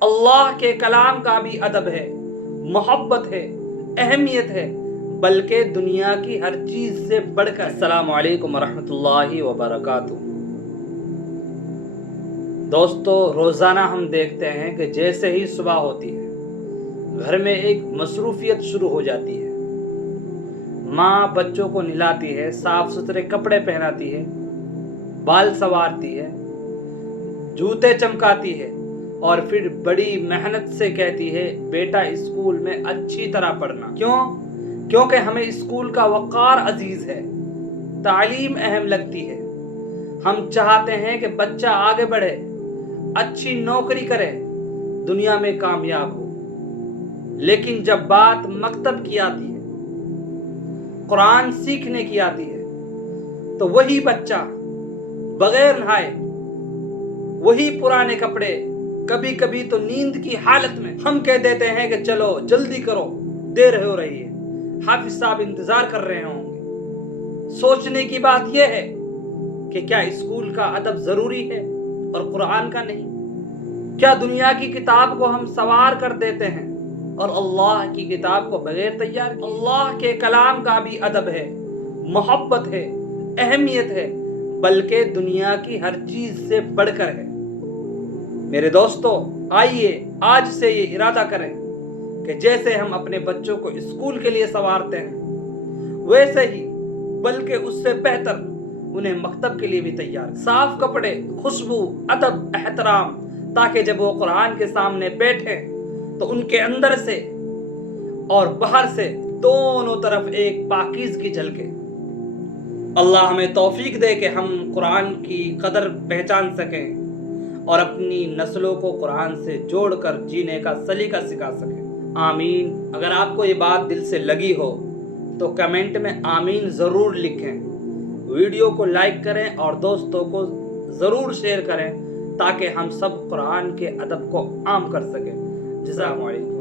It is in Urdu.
اللہ کے کلام کا بھی ادب ہے، محبت ہے، اہمیت ہے، بلکہ دنیا کی ہر چیز سے بڑھ کر۔ السلام علیکم ورحمۃ اللہ وبرکاتہ۔ دوستو، روزانہ ہم دیکھتے ہیں کہ جیسے ہی صبح ہوتی ہے گھر میں ایک مصروفیت شروع ہو جاتی ہے۔ ماں بچوں کو نہلاتی ہے، صاف ستھرے کپڑے پہناتی ہے، بال سنوارتی ہے، جوتے چمکاتی ہے اور پھر بڑی محنت سے کہتی ہے بیٹا اسکول میں اچھی طرح پڑھنا۔ کیونکہ ہمیں اسکول کا وقار عزیز ہے، تعلیم اہم لگتی ہے۔ ہم چاہتے ہیں کہ بچہ آگے بڑھے، اچھی نوکری کرے، دنیا میں کامیاب ہو۔ لیکن جب بات مکتب کی آتی ہے، قرآن سیکھنے کی آتی ہے، تو وہی بچہ بغیر نہائے، وہی پرانے کپڑے، کبھی کبھی تو نیند کی حالت میں ہم کہہ دیتے ہیں کہ چلو جلدی کرو، دیر ہو رہی ہے، حافظ صاحب انتظار کر رہے ہوں گے۔ سوچنے کی بات یہ ہے کہ کیا اسکول کا ادب ضروری ہے اور قرآن کا نہیں؟ کیا دنیا کی کتاب کو ہم سوار کر دیتے ہیں اور اللہ کی کتاب کو بغیر تیار کیے؟ اللہ کے کلام کا بھی ادب ہے، محبت ہے، اہمیت ہے، بلکہ دنیا کی ہر چیز سے بڑھ کر ہے۔ میرے دوستو، آئیے آج سے یہ ارادہ کریں کہ جیسے ہم اپنے بچوں کو اسکول کے لیے سنوارتے ہیں، ویسے ہی بلکہ اس سے بہتر انہیں مکتب کے لیے بھی تیار۔ صاف کپڑے، خوشبو، ادب، احترام، تاکہ جب وہ قرآن کے سامنے بیٹھے تو ان کے اندر سے اور باہر سے دونوں طرف ایک پاکیزگی جھلکے۔ اللہ ہمیں توفیق دے کہ ہم قرآن کی قدر پہچان سکیں اور اپنی نسلوں کو قرآن سے جوڑ کر جینے کا سلیقہ سکھا سکیں۔ آمین۔ اگر آپ کو یہ بات دل سے لگی ہو تو کمنٹ میں آمین ضرور لکھیں، ویڈیو کو لائک کریں اور دوستوں کو ضرور شیئر کریں تاکہ ہم سب قرآن کے ادب کو عام کر سکیں۔ جزاک اللہ خیر۔